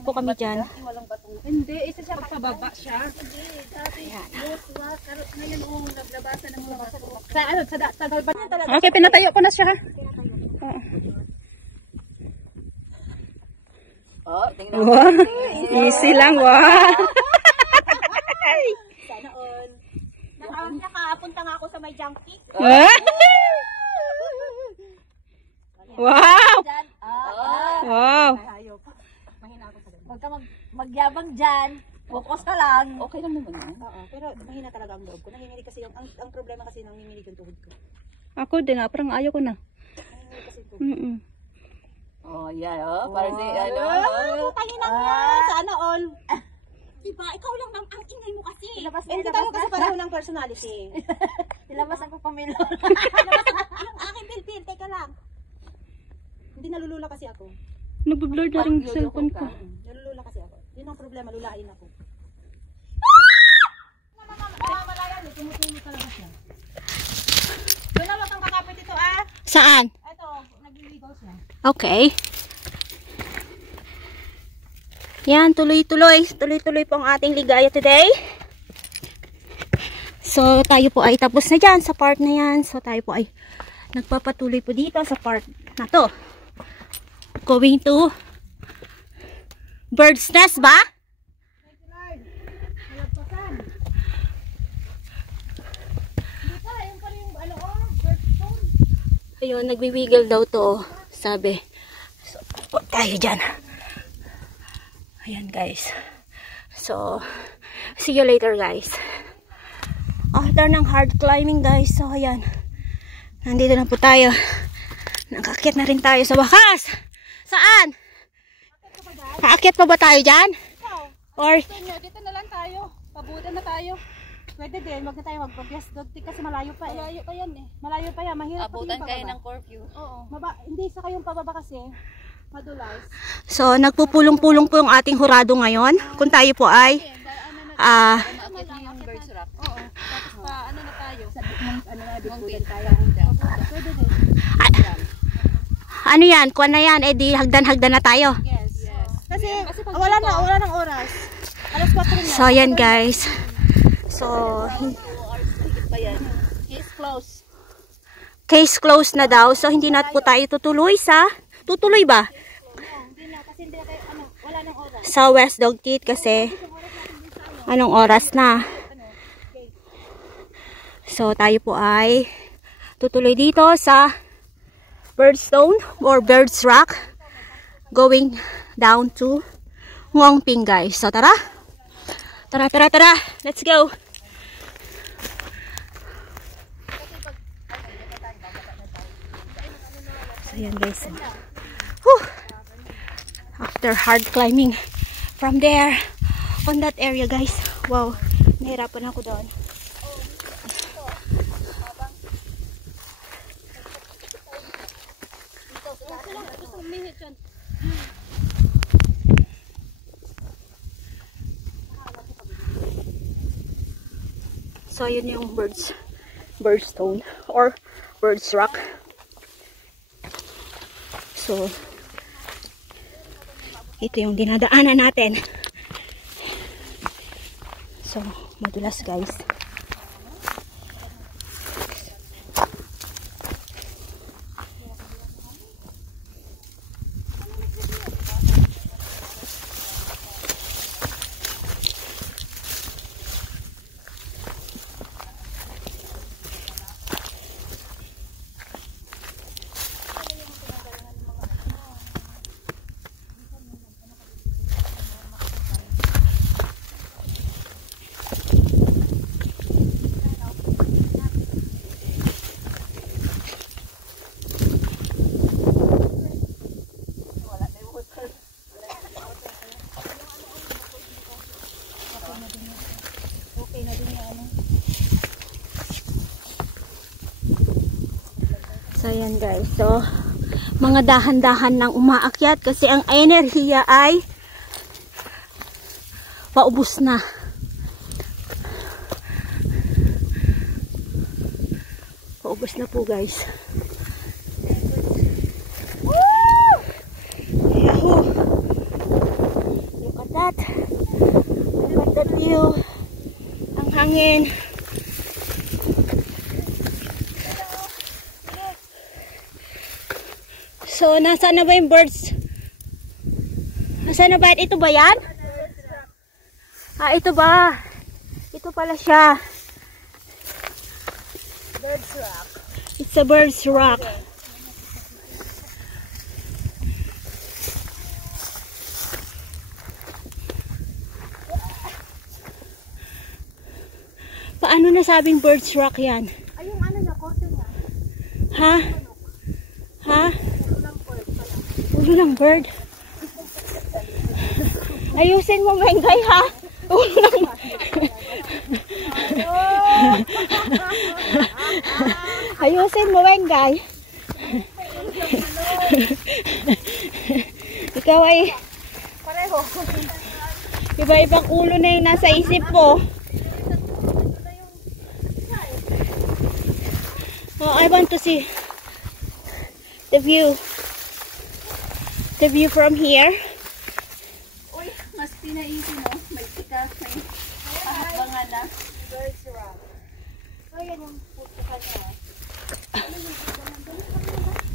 Punta po kami dyan. Hindi, isa siya pagpababa siya. Ngayon naglabasan ng mga bato. Sa ano, sa dalban niya talaga. Okay, pinatayo ko na siya. Oh, tingnan mo. Wow. Easy lang, wow. Sana all. Nakapunta nga ako sa may junkie. Wow. Wow. Huwag ka magyabang dyan. Focus ka lang. Okay lang naman yan. Oo, pero mahina talaga ang loob ko. Nanginginig kasi ang problema kasi nanginginig yung tuhod ko. Ako din, parang ayaw ko na. Nanginginig kasi yung tuhod. Oh, yan oh. Para si ano. Tanginang yan. Sana all. Diba? Ikaw lang ang ingay mo kasi. Hindi tayo kasi pareho ng personality. Ilabas ang pupamilo. Yung aking pilpil. Teka lang. Hindi nalulula kasi ako. Nagbe-blur na rin yung cellphone ko. Nalulula kasi ako. Yun ang problema, lulain ako. Malayan, tumutulo talaga siya. Doon na lang ang kakapit ito ah. Saan? Ito, nagliligaw siya. Okay. Yan, tuloy-tuloy. Tuloy-tuloy po ang ating ligaya today. So, tayo po ay tapos na dyan sa part na yan. So, tayo po ay nagpapatuloy po dito sa part na to. Going to Bird's Nest ba? Ayun, nagwi-wiggle daw to. Sabi. So, po tayo dyan. Ayan guys. So, see you later guys. After ng hard climbing guys. So, ayan. Nandito na po tayo. Nakakit na rin tayo sa wakas. Saan? Nakakit pa ba tayo dyan? Or Dito na lang tayo. Pabudan na tayo. Pwede din, wag na tayo magpag-yes dog kasi malayo pa eh. Malayo pa yan eh. Malayo pa yan, mahirap. Abutan kayo ng curfew. Oo. Hindi sa kayong pababa kasi madulas. so, nagpupulong-pulong po yung ating hurado ngayon. Kung tayo po ay Akit niyo yung Bird's Rock. Oo. Tapos pa ano na tayo? Sa ano na bibudan tayo. Pwede din. ano yan? Kuha na yan. Eh di hagdan-hagdan na tayo. Yes. Kasi wala nang oras. Alas 4 na. So, ayan guys. So, Case closed. case closed na daw. So, hindi na po tayo tutuloy sa... Tutuloy ba? Hindi na kasi hindi kayo wala nang oras. Sa West Dog Teat kasi anong oras na. So, tayo po ay tutuloy dito sa Birdstone or Bird's Rock going down to Ngongping guys. So, tara. Tara. Let's go. So, ayan guys. Whew. After hard climbing from there on that area guys. Wow. Nahirapan ako doon. So, yun yung Birdstone or Bird's Rock. So, ito yung dinadaanan natin. So, madulas guys. So, ayan guys. So, mga dahan-dahan nang umaakyat kasi ang enerhiya ay paubos na. Paubos na po guys. Woo! Yahoo! So, nasaan na ba yung birds? Nasaan na ba? Ito ba yan? Ah, ito ba? Ito pala siya. Bird's Rock. It's a bird's rock. Paano nasabing bird's rock yan? Ay, yung ano niya, korte niya. Ha? Ha? Ulo ng bird. Ayusin mo, Mengay, ha? Ulo ng... Ayusin mo, Mengay. Ikaw ay... Pareho. Iba-ibang ulo na yung nasa isip mo. Oh, I want to see the view. The view from here. Uy, mas pinaisi mo. May tika, may pahabangan na. Bird's Rock. So, yan yung pupukan niya.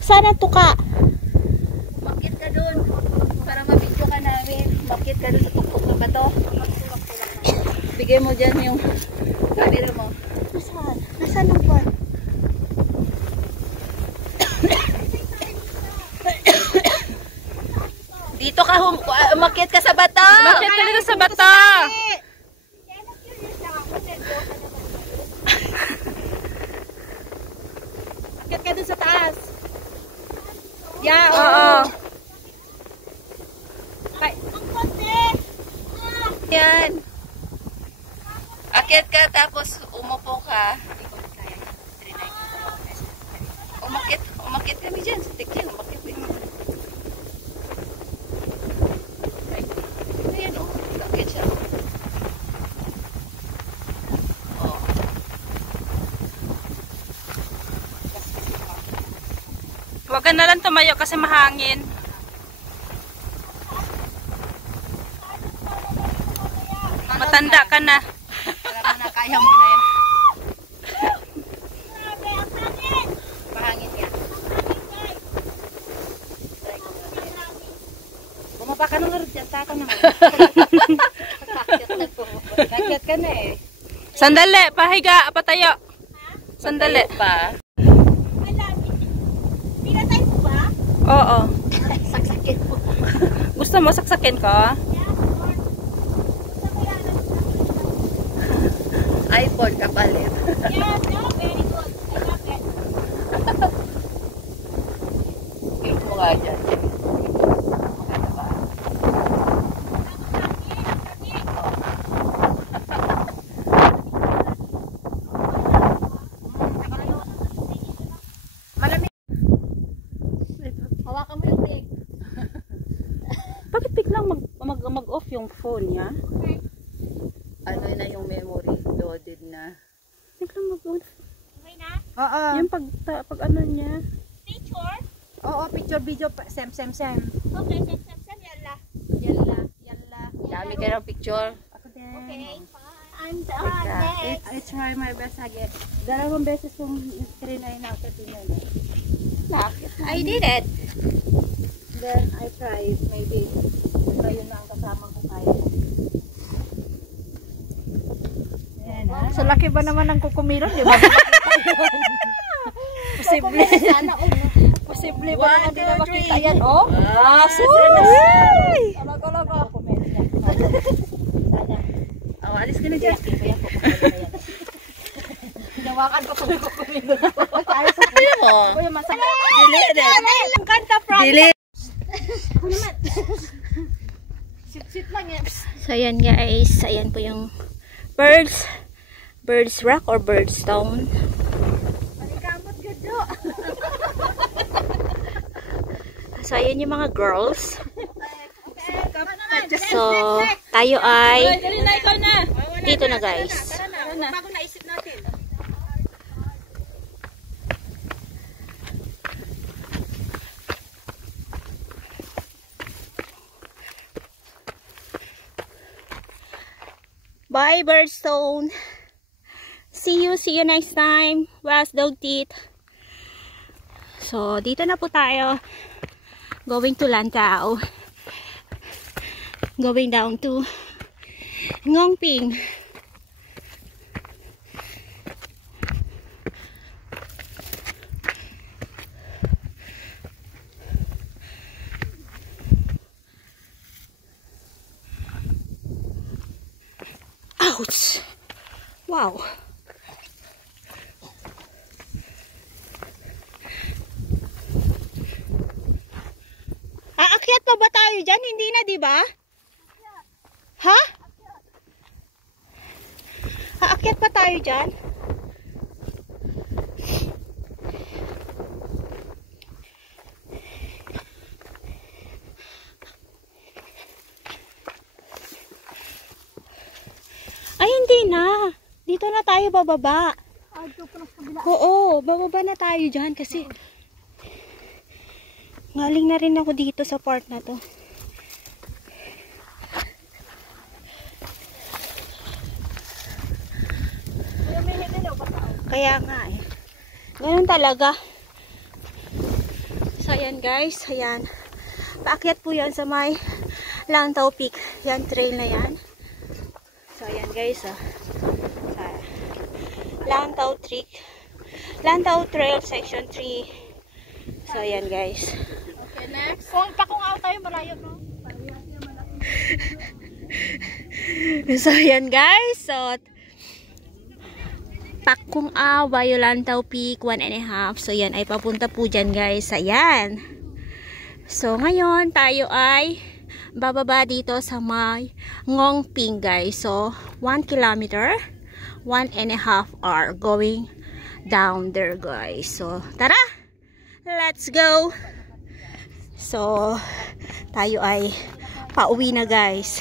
Sana tuka. Makit ka dun. Para mabidyo ka namin. Makit ka dun sa tuktok ng bato. Bigay mo dyan yung camera mo. Nasaan? Nasaan ang bird? Dito ka, umakyat ka sa bata. Bakit ka dito sa bata? Akit ka dun sa taas. Yeah, Oo. Yan. Akyat ka tapos umupo ka. Umakyat kami dyan sa tikyan. Umakyat kami. Ayan o. Umakyat siya. Oh. Huwag ka na lang tumayo kasi mahangin. Matanda ka na. Alam mo na, kaya mo na yan. Mahangin yan. Bumaba ka nung dyan, taka na. Kakyat ka na eh. Sandali, pahiga, patayo. Sandali. Pa? Pinatay mo ba? Oo. Saksakin mo. Gusto mo saksakin ko? iPhone kapalit. Yeah, no, very good. I love it. Click mo nga dyan. Maganda ba? Malamig. Hawakan mo yung leg. Bakit biglang mag-off yung phone niya? Ano na yung memory? Loaded na. Biglang mag-off. Okay na? Oo. Yung pag ano niya. Picture? Oo, picture, video, sem. Okay, sem, yalla. Dami ka ng picture. Ako din. Okay, I'm done. Next. I try my best again. Dalawang beses kong screen ay nakatinan. I did it. Then I tried. Maybe yun na ang kasamang ko kaya. Sa laki ba naman ng kukumiron, di ba? Posible. Posible ba naman din na makita yan, oh? Ah, Talaga. Oh, alis ka na dyan. Hinawakan ko kung kukumilo. Kaya mo? Delete. Ang kanta from. Delete. Sit lang yan. So, ayan guys. Ayan po yung Bird's Rock or Birdstone. Palikamot gado. So, ayan yung mga girls. So, tayo ay dito na guys. Bago naisip natin. Bye, Birdstone. See you next time. Was dog teeth. So, dito na po tayo. going to Lantau. Going down to Ngongping. Ouch! Wow! Aakyat pa ba tayo dyan? Hindi na, di ba? Ha? Aakyat pa tayo dyan? Ay, hindi na. Dito na tayo bababa. Oo, bababa na tayo dyan kasi galing na rin ako dito sa part na to. Kaya nga eh. Ganun talaga. So, ayan guys. Ayan. Paakyat po yan sa may Lantau Peak. Yan, trail na yan. So, ayan guys. Sa Lantau Trail Section 3. So, ayan guys. Okay, next. Kung out tayo, malayo, no? So, ayan guys. So, Pakung Bayo Lantau Peak 1.5. So, yan ay papunta po dyan guys. Ayan. So, ngayon tayo ay bababa dito sa may Ngongping guys. So, 1 kilometer, 1.5 hour going down there guys. So, tara! Let's go! So, tayo ay pauwi na guys.